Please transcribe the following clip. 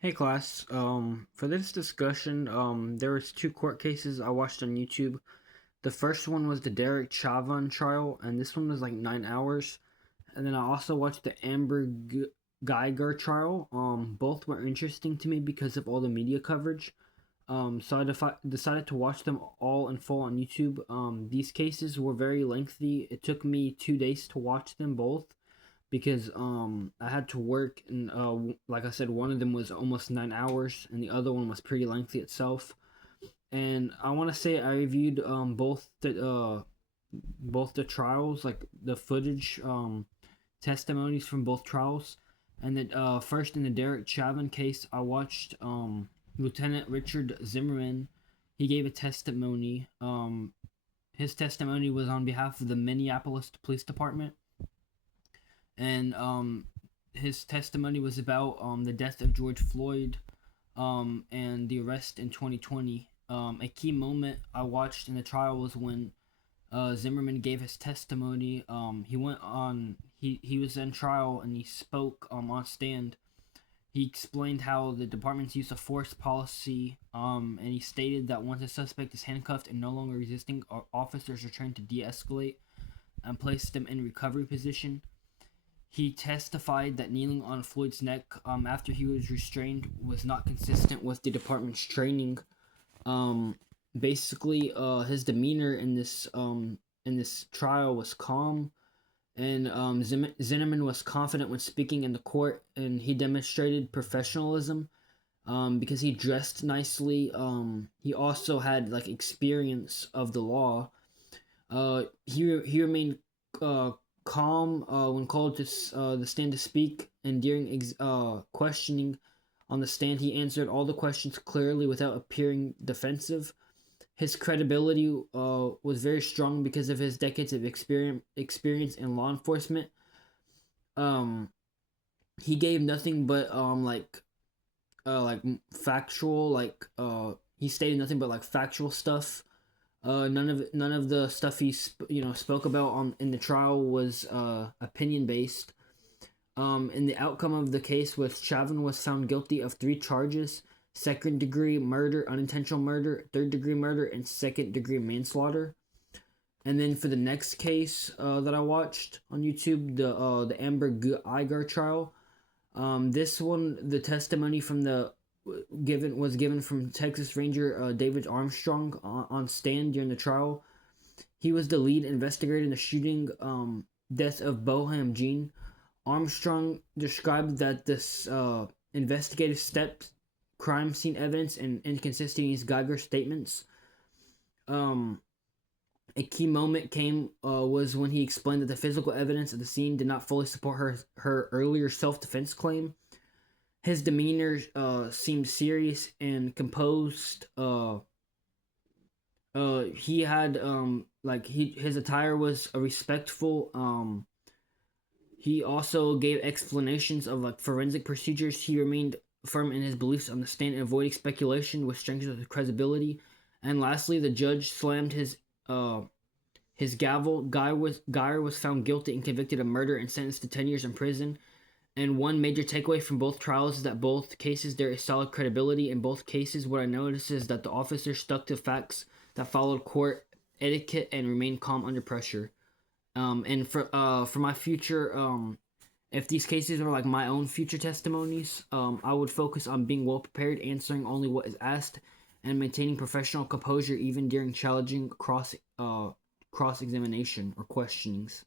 Hey class, for this discussion, there was two court cases I watched on YouTube. The first one was the Derek Chauvin trial, and this one was like 9 hours. And then I also watched the Geiger trial. Both were interesting to me because of all the media coverage. So I decided to watch them all in full on YouTube. These cases were very lengthy. It took me 2 days to watch them both because I had to work, and like I said, one of them was almost 9 hours and the other one was pretty lengthy itself. And I want to say I reviewed both the trials, like the footage, testimonies from both trials. And then first, in the Derek Chauvin case, I watched Lieutenant Richard Zimmerman. He gave a testimony. His testimony was on behalf of the Minneapolis Police Department, and his testimony was about the death of George Floyd, and the arrest in 2020. A key moment I watched in the trial was when Zimmerman gave his testimony. He was in trial and he spoke on stand. He explained how the department's use of force policy, and he stated that once a suspect is handcuffed and no longer resisting, officers are trained to de-escalate and place them in recovery position. He testified that kneeling on Floyd's neck after he was restrained was not consistent with the department's training. Um, Basically, his demeanor in this trial was calm, and Zinnerman was confident when speaking in the court, and he demonstrated professionalism because he dressed nicely. He also had like experience of the law. He remained uh, calm when called to the stand to speak, and during questioning on the stand, he answered all the questions clearly without appearing defensive. His credibility was very strong because of his decades of experience in law enforcement. Um, he gave nothing but like factual, he stated nothing but like factual stuff. None of the stuff he spoke about on in the trial was opinion based. In the outcome of the case, was Chauvin was found guilty of three charges: second degree murder, unintentional murder, third degree murder, and second degree manslaughter. And then for the next case that I watched on YouTube, the Amber Geiger trial. This one, the testimony from the given from Texas Ranger David Armstrong on stand during the trial. He was the lead investigator in the shooting death of Boham Jean. Armstrong described that this investigative steps, crime scene evidence, and inconsistencies Geiger's statements. Um, a key moment came was when he explained that the physical evidence of the scene did not fully support her earlier self defense claim. His demeanor seemed serious and composed. He had his attire was respectful. He also gave explanations of like forensic procedures. He remained firm in his beliefs on the stand and avoiding speculation, which strengthens his credibility. And lastly, the judge slammed his gavel. Geyer was found guilty and convicted of murder and sentenced to 10 years in prison. And one major takeaway from both trials is that both cases there is solid credibility. In both cases, what I noticed is that the officer stuck to facts that followed court etiquette and remained calm under pressure. And for my future, if these cases are like my own future testimonies, I would focus on being well prepared, answering only what is asked, and maintaining professional composure even during challenging cross examination or questionings.